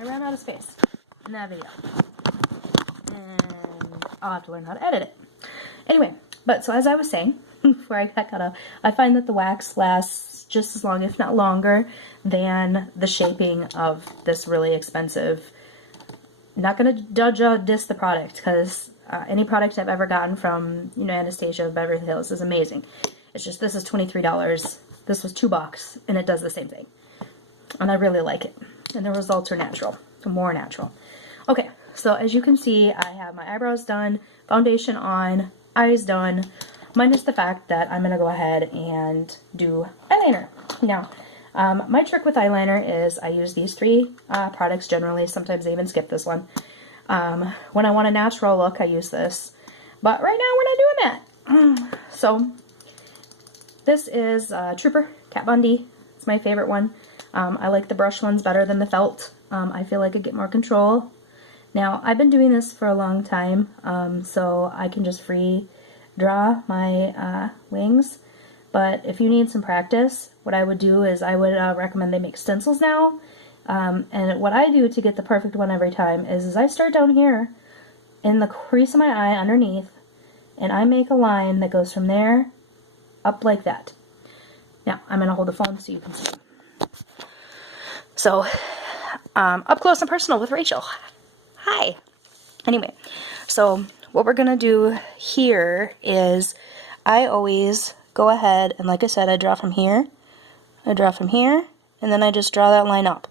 I ran out of space in that video. And I'll have to learn how to edit it. Anyway, but so as I was saying, before I got cut off, I find that the wax lasts just as long, if not longer, than the shaping of this really expensive. Not going to diss the product, because any product I've ever gotten from, you know, Anastasia of Beverly Hills is amazing. It's just, this is $23, this was $2, and it does the same thing. And I really like it. And the results are natural, more natural. Okay, so as you can see, I have my eyebrows done, foundation on, eyes done, minus the fact that I'm going to go ahead and do eyeliner. Now, my trick with eyeliner is I use these three products generally. Sometimes I even skip this one. When I want a natural look, I use this. But right now, we're not doing that. So, this is Trooper Kat Von D. It's my favorite one. I like the brush ones better than the felt. I feel like I get more control. Now, I've been doing this for a long time, so I can just free draw my wings. But if you need some practice, what I would do is I would recommend they make stencils now. And what I do to get the perfect one every time is I start down here in the crease of my eye underneath, and I make a line that goes from there up like that. Now, I'm going to hold the phone so you can see. So, up close and personal with Rachel. Hi. Anyway, so what we're going to do here is I always go ahead and, like I said, I draw from here, and then I just draw that line up.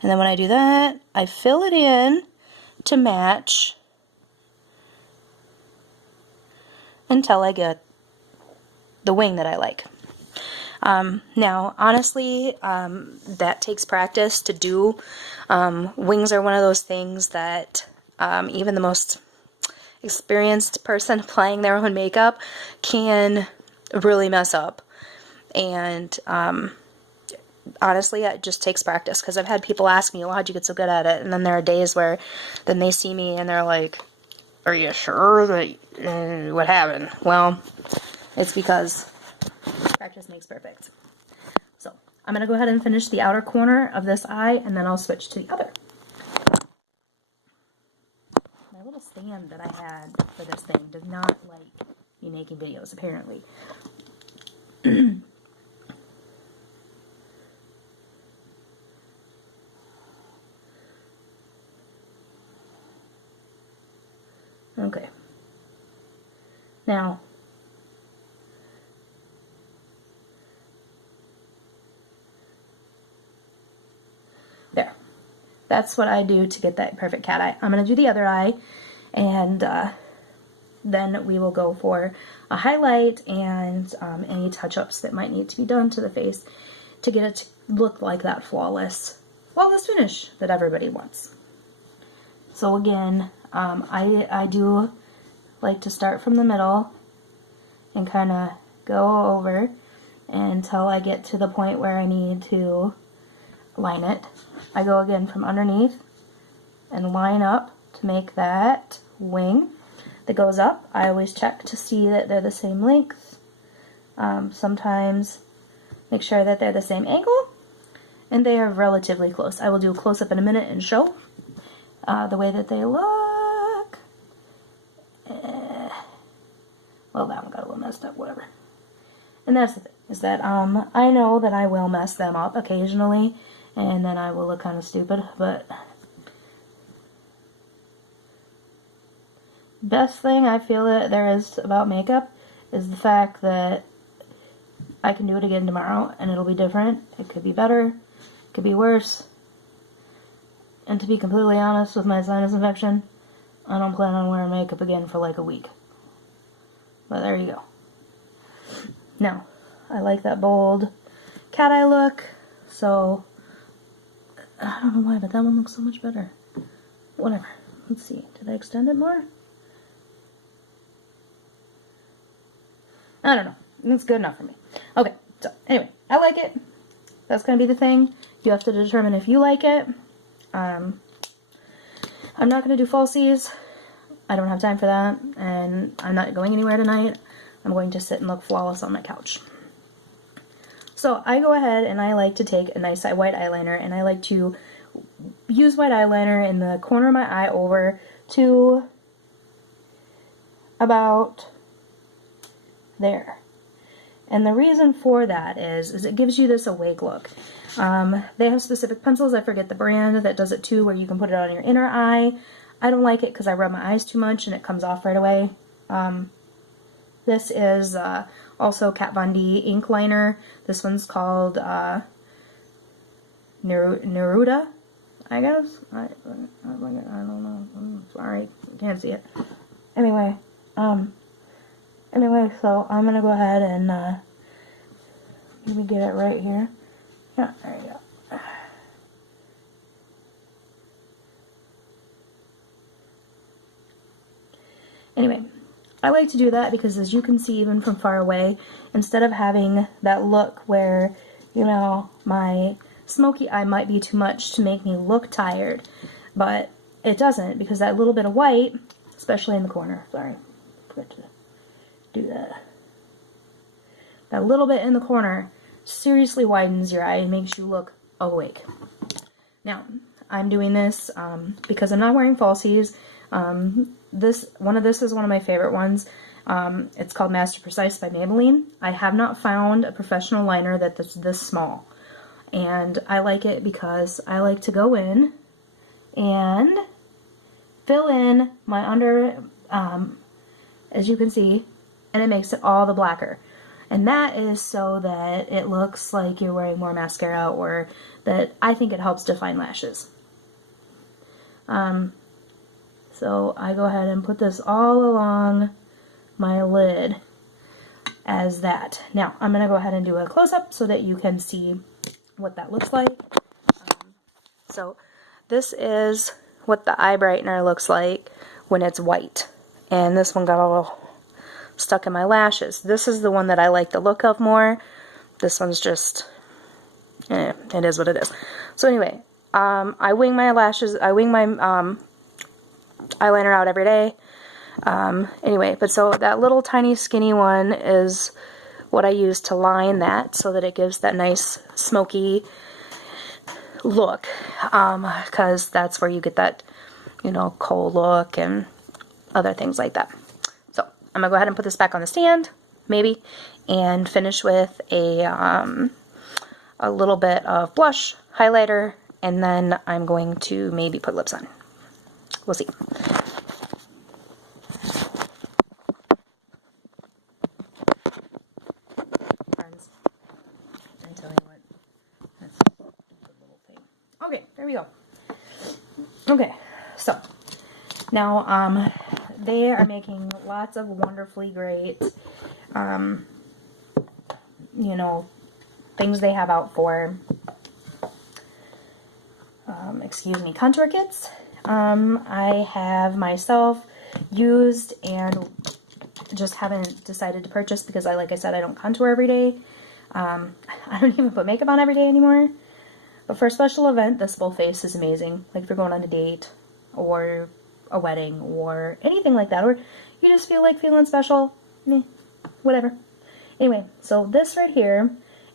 And then when I do that, I fill it in to match until I get the wing that I like. Now, honestly, that takes practice to do. Wings are one of those things that even the most experienced person applying their own makeup can really mess up. And honestly, it just takes practice, because I've had people ask me, well, how'd you get so good at it? And then there are days where then they see me and they're like, are you sure that what happened? Well, it's because practice makes perfect. So I'm going to go ahead and finish the outer corner of this eye, and then I'll switch to the other. My little stand that I had for this thing does not like me making videos, apparently. Okay. Now, there. That's what I do to get that perfect cat eye. I'm going to do the other eye, and then we will go for a highlight and any touch-ups that might need to be done to the face to get it to look like that flawless finish that everybody wants. So again, I do like to start from the middle and kind of go over until I get to the point where I need to line it. I go again from underneath and line up to make that wing that goes up. I always check to see that they're the same length. Sometimes make sure that they're the same angle, and they are relatively close. I will do a close-up in a minute and show the way that they look. Well, that one got a little messed up, whatever. And that's the thing, is that I know that I will mess them up occasionally, and then I will look kind of stupid, but best thing I feel that there is about makeup is the fact that I can do it again tomorrow, and it'll be different. It could be better, it could be worse. And to be completely honest, with my sinus infection, I don't plan on wearing makeup again for like a week. But there you go. Now, I like that bold cat eye look, so I don't know why, but that one looks so much better. Whatever. Let's see. Did I extend it more? I don't know. It's good enough for me. Okay, so anyway, I like it. That's going to be the thing. You have to determine if you like it. I'm not going to do falsies. I don't have time for that, and I'm not going anywhere tonight. I'm going to sit and look flawless on my couch. So I go ahead and I like to take a nice white eyeliner, and I like to use white eyeliner in the corner of my eye over to about there. And the reason for that is it gives you this awake look. They have specific pencils, I forget the brand, that does it too, where you can put it on your inner eye. I don't like it because I rub my eyes too much and it comes off right away. This is also Kat Von D ink liner. This one's called Neruda, I guess. I don't know. I'm sorry, I can't see it. Anyway, so I'm gonna go ahead and let me get it right here. Yeah, there you go. Anyway, I like to do that because, as you can see even from far away, instead of having that look where, you know, my smoky eye might be too much to make me look tired, but it doesn't, because that little bit of white, especially in the corner, sorry, forgot to do that. That little bit in the corner seriously widens your eye and makes you look awake. Now, I'm doing this because I'm not wearing falsies. This is one of my favorite ones. It's called Master Precise by Maybelline. I have not found a professional liner that's this small. And I like it because I like to go in and fill in my under, as you can see, and it makes it all the blacker. And that is so that it looks like you're wearing more mascara, or that I think it helps define lashes. So I go ahead and put this all along my lid as that. Now I'm going to go ahead and do a close-up so that you can see what that looks like. So this is what the eye brightener looks like when it's white. And this one got a little stuck in my lashes. This is the one that I like the look of more. This one's just, it is what it is. So anyway, I wing my lashes, I wing my eyeliner out every day. Anyway, but so that little tiny skinny one is what I use to line that so that it gives that nice smoky look, because that's where you get that, you know, kohl look and other things like that. So I'm gonna go ahead and put this back on the stand, maybe, and finish with a little bit of blush, highlighter, and then I'm going to maybe put lips on. We'll see. Friends, I tell you what, that's a good little thing. Okay, there we go. Okay, so now they are making lots of wonderfully great, you know, things they have out for, excuse me, contour kits. I have myself used and just haven't decided to purchase because like I said, I don't contour every day. I don't even put makeup on every day anymore. But for a special event, this full face is amazing. Like if you're going on a date or a wedding or anything like that, or you just feel like feeling special, whatever. Anyway, so this right here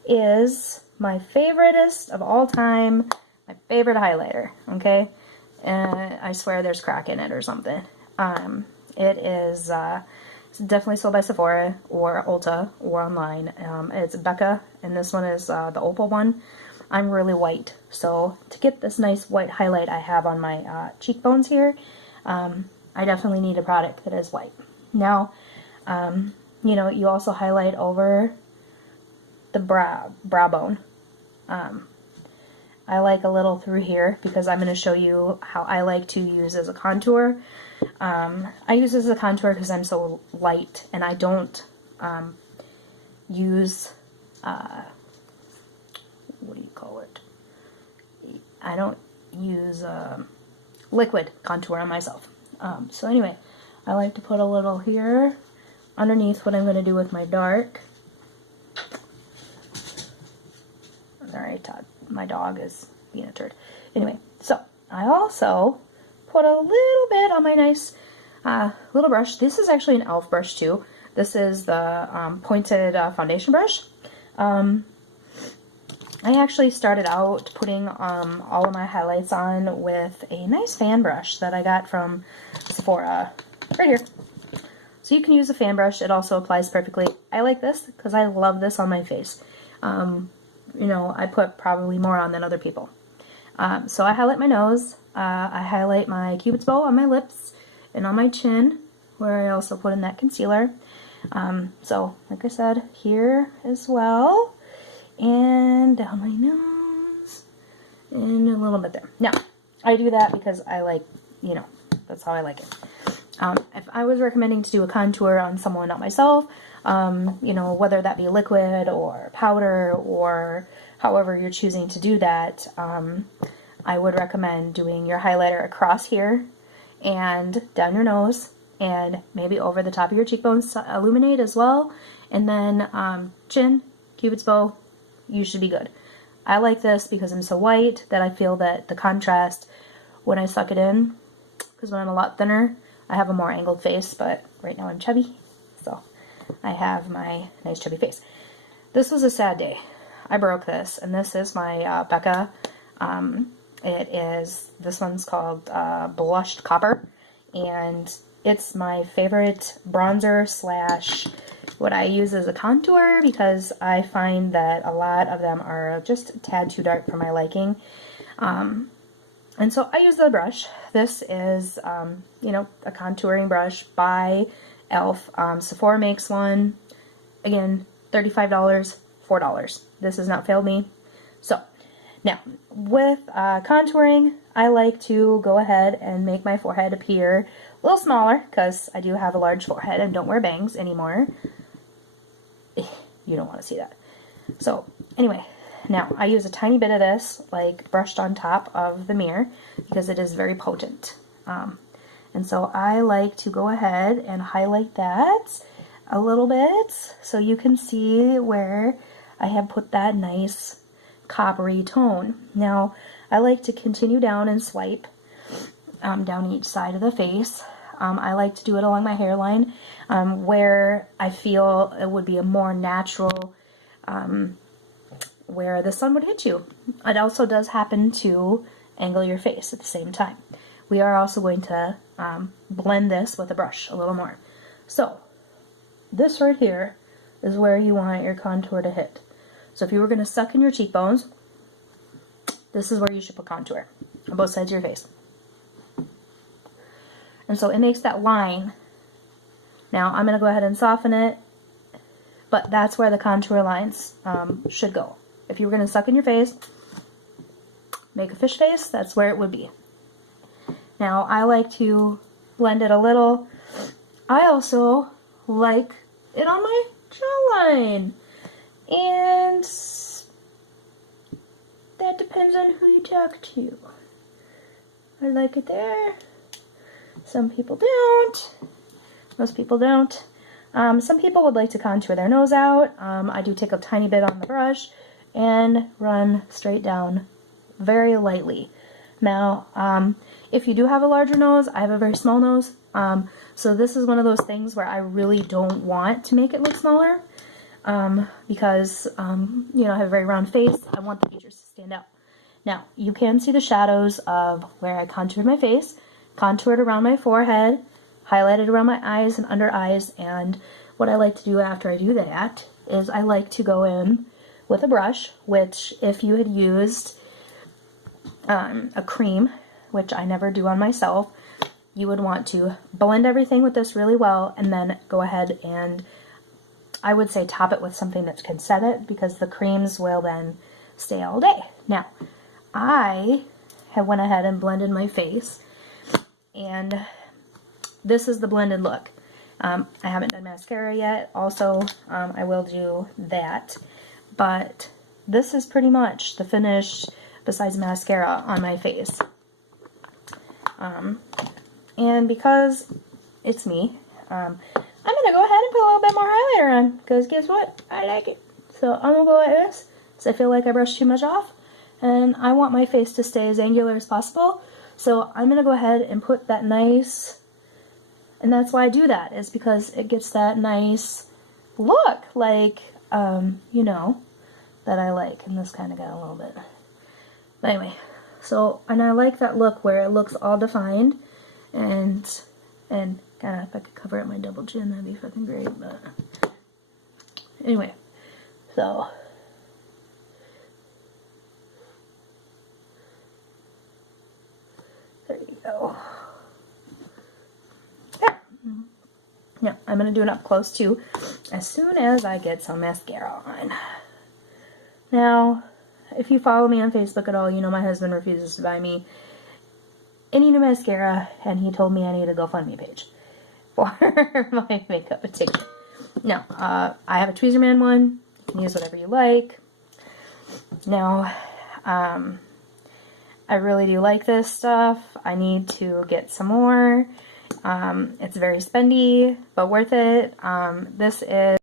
is my favoriteest of all time, my favorite highlighter, okay? I swear there's crack in it or something. It is it's definitely sold by Sephora or Ulta or online. It's Becca, and this one is the Opal one. I'm really white, so to get this nice white highlight I have on my cheekbones here, I definitely need a product that is white. Now, you know, you also highlight over the brow bone. I like a little through here because I'm going to show you how I like to use as a contour. I use this as a contour because I'm so light, and I don't use, what do you call it? I don't use liquid contour on myself. So anyway, I like to put a little here underneath what I'm going to do with my dark. Sorry, Todd. My dog is being a turd. Anyway, so I also put a little bit on my nice little brush. This is actually an e.l.f. brush too. This is the pointed foundation brush. And I actually started out putting all of my highlights on with a nice fan brush that I got from Sephora, right here. So you can use a fan brush, it also applies perfectly. I like this because I love this on my face. You know, I put probably more on than other people. So I highlight my nose, I highlight my cupid's bow on my lips and on my chin, where I also put in that concealer. So like I said, here as well, and down my nose, and a little bit there. Now, I do that because I like, you know, that's how I like it. If I was recommending to do a contour on someone, not myself, you know, whether that be liquid or powder or however you're choosing to do that, I would recommend doing your highlighter across here and down your nose and maybe over the top of your cheekbones to illuminate as well. And then chin, cupid's bow, you should be good. I like this because I'm so white that I feel that the contrast when I suck it in, because when I'm a lot thinner, I have a more angled face, but right now I'm chubby, so I have my nice chubby face. This was a sad day. I broke this, and this is my Becca. This one's called Blushed Copper, and it's my favorite bronzer slash what I use as a contour because I find that a lot of them are just a tad too dark for my liking. And so I use the brush. This is, you know, a contouring brush by e.l.f. Sephora makes one. Again, $35, $4. This has not failed me. So, now, with contouring, I like to go ahead and make my forehead appear a little smaller because I do have a large forehead and don't wear bangs anymore. You don't want to see that. So, anyway. Now, I use a tiny bit of this, like, brushed on top of the mirror, because it is very potent. And so I like to go ahead and highlight that a little bit, so you can see where I have put that nice coppery tone. Now, I like to continue down and swipe down each side of the face. I like to do it along my hairline, where I feel it would be a more natural where the sun would hit you. It also does happen to angle your face at the same time. We are also going to blend this with a brush a little more. So this right here is where you want your contour to hit. So if you were going to suck in your cheekbones, this is where you should put contour on both sides of your face. And so it makes that line. Now I'm going to go ahead and soften it, but that's where the contour lines should go. If you were going to suck in your face, make a fish face, that's where it would be. Now, I like to blend it a little. I also like it on my jawline. And that depends on who you talk to. I like it there. Some people don't. Most people don't. Some people would like to contour their nose out. I do take a tiny bit on the brush and run straight down very lightly. Now, if you do have a larger nose, I have a very small nose, so this is one of those things where I really don't want to make it look smaller, because, you know, I have a very round face. I want the features to stand out. Now, you can see the shadows of where I contoured my face, contoured around my forehead, highlighted around my eyes and under eyes, and what I like to do after I do that is I like to go in with a brush, which if you had used a cream, which I never do on myself, you would want to blend everything with this really well and then go ahead and, I would say, top it with something that can set it, because the creams will then stay all day. Now, I have went ahead and blended my face, and this is the blended look. I haven't done mascara yet. Also, I will do that. But this is pretty much the finish, besides mascara, on my face. And because it's me, I'm going to go ahead and put a little bit more highlighter on, because guess what? I like it. So I'm going to go like this, because I feel like I brushed too much off, and I want my face to stay as angular as possible. So I'm going to go ahead and put that nice, and that's why I do that, is because it gets that nice look, like, you know, that I like, and this kind of got a little bit. But anyway, so, and I like that look where it looks all defined, and kind of, if I could cover up my double chin, that'd be fucking great, but anyway, so there you go. Yeah. Yeah, I'm going to do it up close too, as soon as I get some mascara on. Now, if you follow me on Facebook at all, you know my husband refuses to buy me any new mascara, and he told me I need a GoFundMe page for my makeup addiction. No, I have a Tweezerman one. You can use whatever you like. Now, I really do like this stuff. I need to get some more. It's very spendy, but worth it. This is